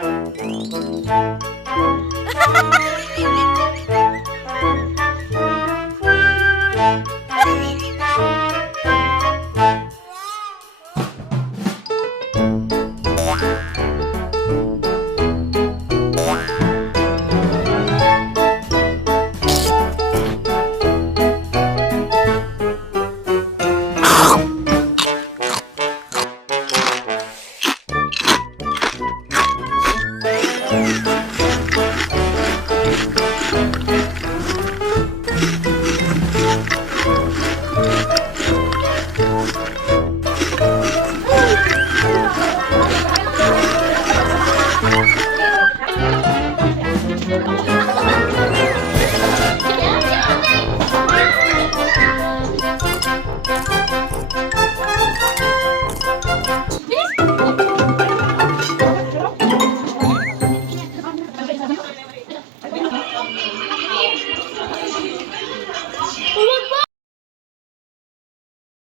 Ha ha ha! Oh.